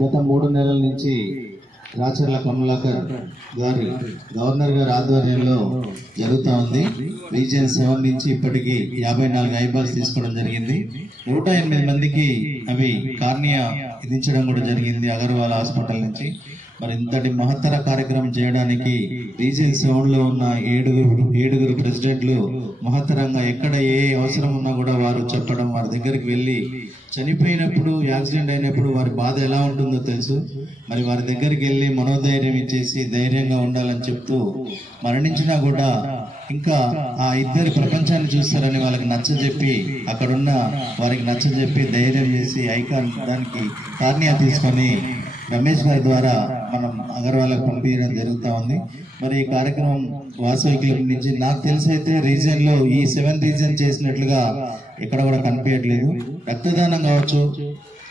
గత 3 నెలల నుంచి రాచర్ల కమలాకర్ గారి గవర్నర్ గారి ఆధ్వర్యంలో జరుగుతూ ఉంది. రీజియన్ 7 నుంచి ఇప్పటికీ 54 ఐబాల్స్ తీసుకోవడం జరిగింది. 108 మందికి అవి కార్నియా విధించడం కూడా జరిగింది అగర్వాల్ హాస్పిటల్ నుంచి. మరి ఇంతటి మహత్తర కార్యక్రమం చేయడానికి రీజియన్ 7 లో ఉన్న ఏడుగురు ప్రెసిడెంట్లు మహత్తరంగా ఎక్కడ ఏ అవసరం ఉన్నా కూడా వారు చెప్పడం, వారి దగ్గరికి వెళ్ళి చనిపోయినప్పుడు యాక్సిడెంట్ అయినప్పుడు వారి బాధ ఎలా ఉంటుందో తెలుసు. మరి వారి దగ్గరికి వెళ్ళి మనోధైర్యం ఇచ్చేసి ధైర్యంగా ఉండాలని చెప్తూ మరణించినా కూడా ఇంకా ఆ ఇద్దరి ప్రపంచాన్ని చూస్తారని వాళ్ళకి నచ్చజెప్పి అక్కడున్న వారికి నచ్చజెప్పి ధైర్యం చేసి ఐకాన్ దానికి కార్నియా తీసుకొని రమేష్ గారి ద్వారా మనం అగర్వాల్కి పంపించడం జరుగుతూ ఉంది. మరి ఈ కార్యక్రమం వాసవి క్లబ్ నుంచి నాకు తెలిసి అయితే రీజియన్ లో ఈ 7 రీజియన్ చేసినట్లుగా ఎక్కడ కూడా కనిపించట్లేదు. రక్తదానం కావచ్చు,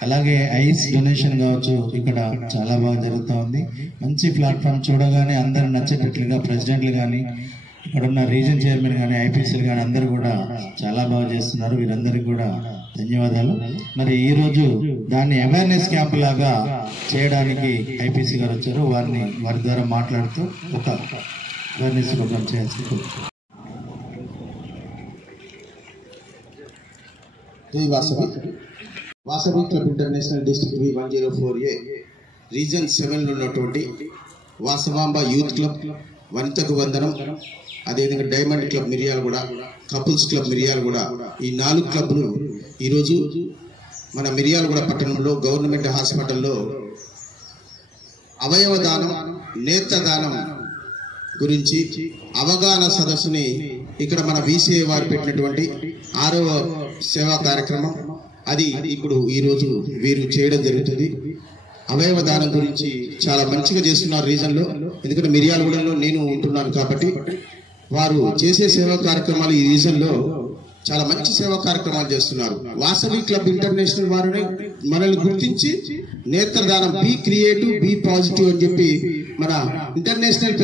అలాగే ఐస్ డొనేషన్ కావచ్చు, ఇక్కడ చాలా బాగా జరుగుతూ ఉంది. మంచి ప్లాట్ఫామ్ చూడగానే అందరు నచ్చేటట్లుగా ప్రెసిడెంట్లు కానీ ఇక్కడున్న రీజన్ చైర్మన్ కానీ ఐపీసీలు కానీ అందరూ కూడా చాలా బాగా చేస్తున్నారు. వీరందరికీ కూడా ధన్యవాదాలు. మరి ఈ రోజు దాన్ని అవేర్నెస్ క్యాంప్ లాగా చేయడానికి ఐపీసీ గారు వచ్చారు. వారి ద్వారా మాట్లాడుతూ ఒక అవేర్నెస్ ప్రోగ్రామ్ చేయాల్సి Vasavi club international district V104A reason 7 లో ఉన్నటువంటి వాసవాంబ యూత్ క్లబ్, వనితకు వందనం, అదేవిధంగా diamond club Miryalaguda, couples club Miryalaguda, ఈ 4 క్లబ్లు ఈరోజు మన మిర్యాలగూడ పట్టణంలో గవర్నమెంట్ హాస్పిటల్లో అవయవ దానం, నేత్రదానం గురించి అవగాహన సదస్సుని ఇక్కడ మన VCA వారు పెట్టినటువంటి 6వ సేవా కార్యక్రమం అది ఇప్పుడు ఈరోజు వీరు చేయడం జరుగుతుంది. అవయవ దానం గురించి చాలా మంచిగా చేస్తున్నారు రీజన్ లో. ఎందుకంటే మిర్యాలగూడలో నేను ఉంటున్నాను కాబట్టి వారు చేసే సేవా కార్యక్రమాలు ఈ రీజన్ లో చాలా మంచి సేవా కార్యక్రమాలు చేస్తున్నారు. వాసవి క్లబ్ ఇంటర్నేషనల్ వారిని మనల్ని గుర్తించి నేత్రదానం, బీ క్రియేటివ్, బీ పాజిటివ్ అని చెప్పి మన ఇంటర్నేషనల్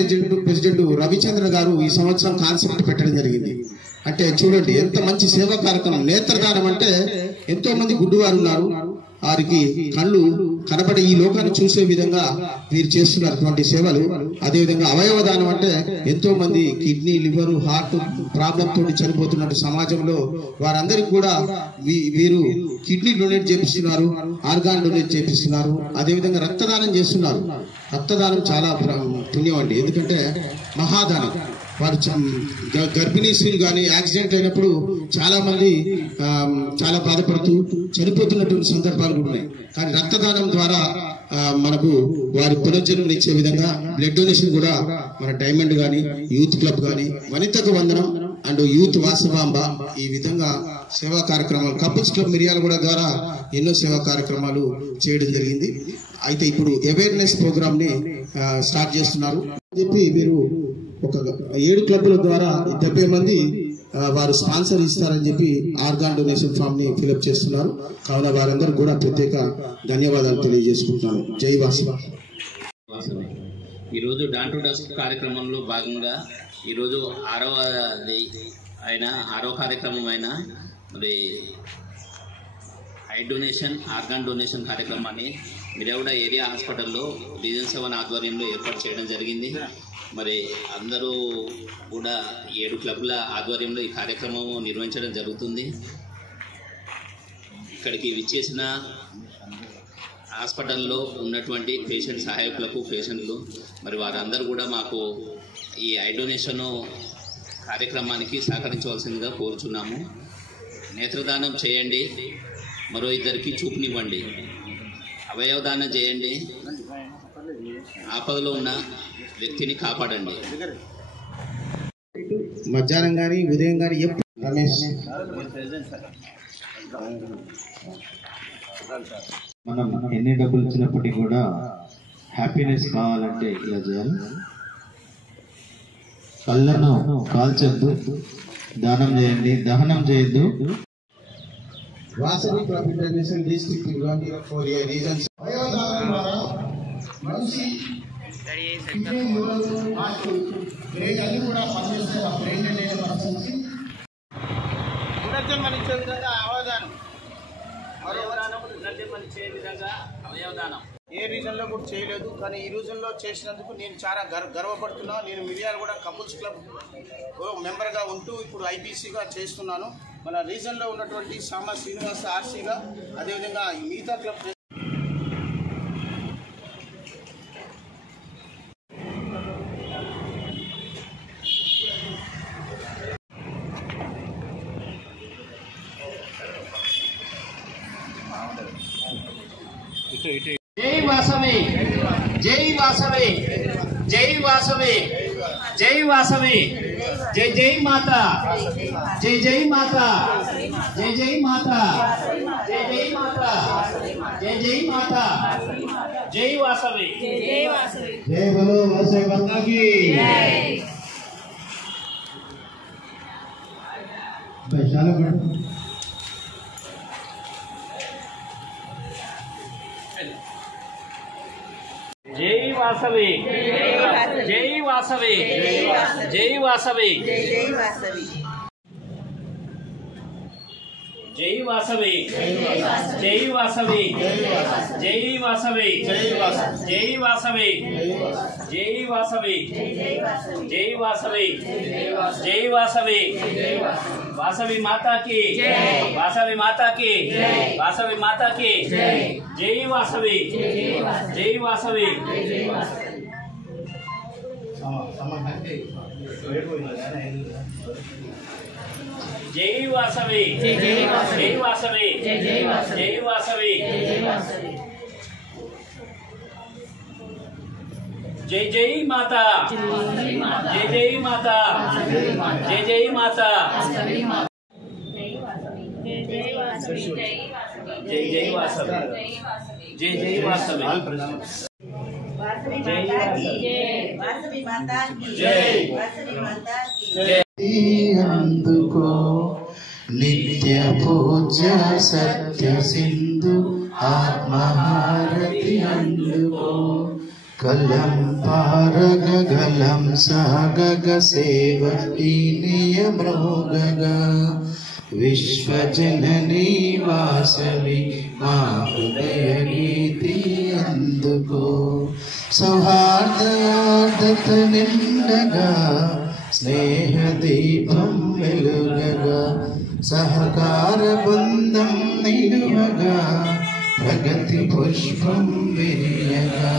ప్రెసిడెంట్ రవిచంద్ర గారు ఈ సంవత్సరం కాన్సెప్ట్ పెట్టడం జరిగింది. అంటే చూడండి ఎంత మంచి సేవా కార్యక్రమం. నేత్రదానం అంటే ఎంతో మంది గుడ్డివారు ఉన్నారు, వారికి కళ్ళు కనబడే ఈ లోకాన్ని చూసే విధంగా వీరు చేస్తున్నటువంటి సేవలు. అదేవిధంగా అవయవ దానం అంటే ఎంతో మంది కిడ్నీ, లివర్, హార్ట్ ప్రాబ్లం తోటి చనిపోతున్న సమాజంలో వారందరికీ కూడా వీరు కిడ్నీ డొనేట్ చేపిస్తున్నారు, ఆర్గాన్ డొనేట్ చేపిస్తున్నారు, అదేవిధంగా రక్తదానం చేస్తున్నారు. రక్తదానం చాలా పుణ్యం అండి, ఎందుకంటే మహాదానం. వారు గర్భిణీ స్త్రీలు కానీ యాక్సిడెంట్ అయినప్పుడు చాలా మంది చాలా బాధపడుతూ చనిపోతున్నటువంటి సందర్భాలు కూడా ఉన్నాయి. కానీ రక్తదానం ద్వారా మనకు వారి పునర్జన్మనిచ్చే విధంగా బ్లడ్ డొనేషన్ కూడా మన డైమండ్ కానీ, యూత్ క్లబ్ కానీ, వనితకు వందనం అండ్ యూత్ వాసవాంబ ఈ విధంగా సేవా కార్యక్రమాలు, కపుల్స్ క్లబ్ మిర్యాలగూడ ద్వారా ఎన్నో సేవా కార్యక్రమాలు చేయడం జరిగింది. అయితే ఇప్పుడు అవేర్నెస్ ప్రోగ్రామ్ ని స్టార్ట్ చేస్తున్నారు చెప్పి వీరు ఒక 7 క్లబ్ల ద్వారా 70 మంది వారు స్పాన్సర్ ఇస్తారని చెప్పి ఆర్గాన్ డొనేషన్ ఫామ్ ని ఫిలప్ చేస్తున్నారు. కావున వారందరూ కూడా ప్రత్యేక ధన్యవాదాలు తెలియజేసుకుంటున్నాను. జై వాసవి. ఈరోజు డాన్ టు డస్క్ కార్యక్రమంలో భాగంగా ఈరోజు 6వ కార్యక్రమం అయిన మరి ఐ డొనేషన్, ఆర్గాన్ డొనేషన్ కార్యక్రమాన్ని మిర్యాలగూడ ఏరియా హాస్పిటల్లో రీజన్ 7 ఆధ్వర్యంలో ఏర్పాటు చేయడం జరిగింది. మరి అందరూ కూడా 7 క్లబ్ల ఆధ్వర్యంలో ఈ కార్యక్రమం నిర్వహించడం జరుగుతుంది. ఇక్కడికి విచ్చేసిన హాస్పిటల్లో ఉన్నటువంటి పేషెంట్ సహాయకులకు, పేషెంట్లు మరి వారందరూ కూడా మాకు ఈ ఐ డొనేషన్ కార్యక్రమానికి సహకరించవలసిందిగా కోరుచున్నాము. నేత్రదానం చేయండి, మరో ఇద్దరికి చూపునివ్వండి, అవయవదానం చేయండి, ఆపదలో ఉన్న వ్యక్తిని కాపాడండి. మధ్యాహ్నం కానీ ఉదయం కానీ ఎప్పుడు రమేష్ మనం ఎన్ని డబ్బులు ఇచ్చినప్పటికీ కూడా హ్యాపీనెస్ కావాలంటే ఇలా చేయాలి. కళ్ళను కాల్చొద్దు, దానం చేయండి, దహనం చేయొద్దు. Vasavi club international district for a reasons మంచి కూడా పనిచేస్తే పునర్జన్మనిచ్చే విధంగా అవయవదానం ఏ రీజన్లో కూడా చేయలేదు, కానీ ఈ రీజన్లో చేసినందుకు నేను చాలా గర్వపడుతున్నా. నేను మిర్యాలగూడ కపుల్స్ క్లబ్ మెంబర్గా ఉంటూ ఇప్పుడు ఐపీసీగా చేస్తున్నాను. మన రీజన్లో ఉన్నటువంటి సామ శ్రీనివాస ఆర్సీగా, అదేవిధంగా మిగతా క్లబ్ జై వాసవి, జై వాసవి, జై వాసవి, జై వాసవి, జై జై మాత, జై జై మాత, జై జై మాత, జై జై మాత, జై జై మాత, జై వాసవి, జై వాసవి, జై బలో వాసవి మాతా की बैशाला జై వాసవి, జై వాసవి, జై వాసవి, జై వాసవి, జై వాసవి, జై వాసవి, జై వాసవి, జై వాసవి, జై వాసవి, జై వాసవి, వాసవి మాతా की, వాసవి మాతా की, వాసవి మాతా की, జై వాసవి, జై వాసవి, జై వాసవి, జై వాసవి, జై వాసవి, జై జై మాత, జై జై మాత, జై జై మాత, జై జై వాసవి, జై జై వాసవి, జై వాసవి మాతా की जय, वासवी माता की जय। అందుకో నిత్య పూజ్య సత్య సింధు ఆత్మహారతి అందుకో కలం పారగ గలం సాగగ సేవ మృగగ విశ్వజననీ వాసవి మా హృదయ గీతి అందుకో సౌహార్దయార్దత నిండగా స్నేహ దీపం వెలుగగా సహకార బంధం నిలువగా ప్రగతి పుష్పం విరియగా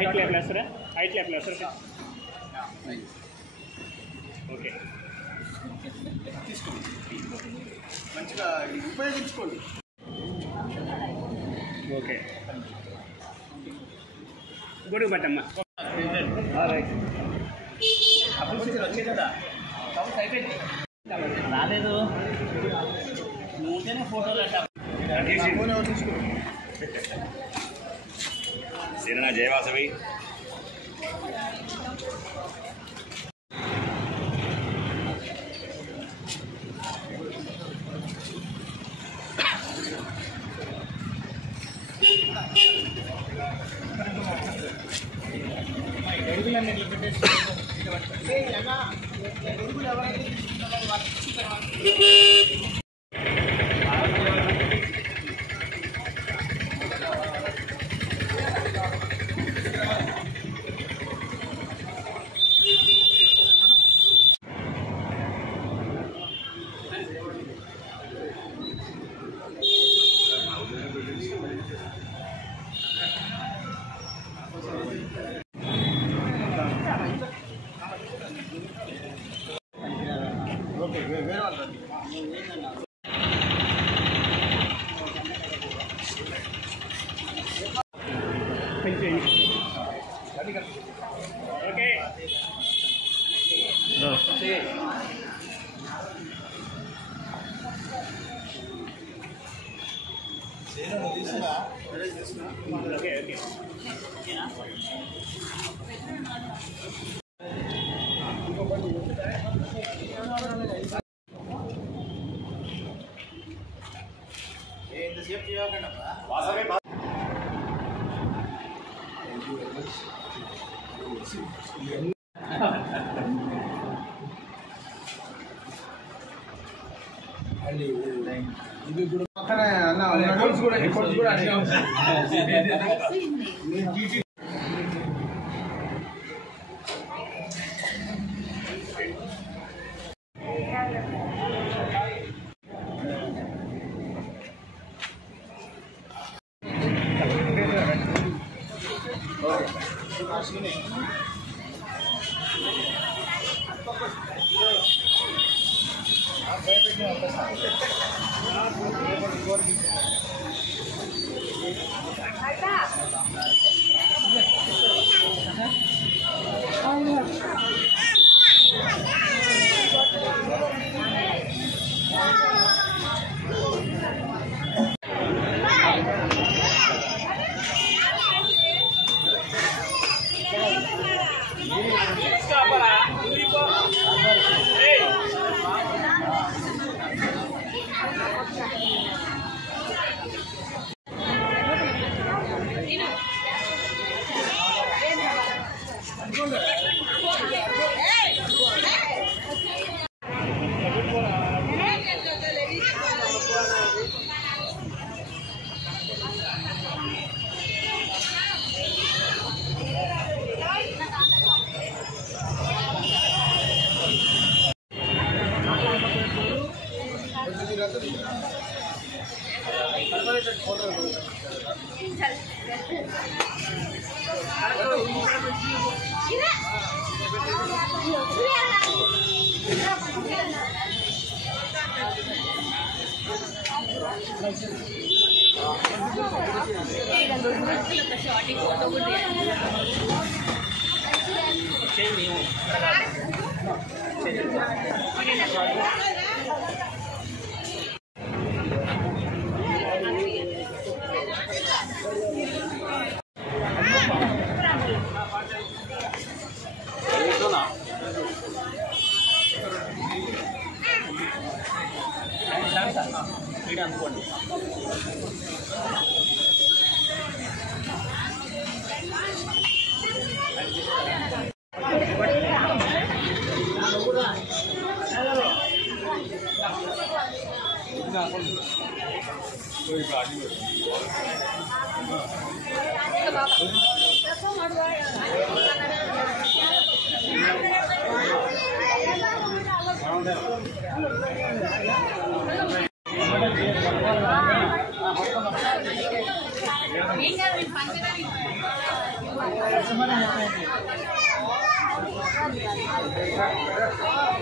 హైట్ లేపలేస్తారా, హైట్ లేపలేస్తారా? ఓకే, మంచిగా ఉపయోగించుకోండి. ఓకే, గొడుగు పట్టమ్మా. వచ్చేదా రాలేదు, నువ్వుంటేనే ఫోటోలు సిరణ జయవాసవి ఓకే, వేరే వాళ్ళు Gracias.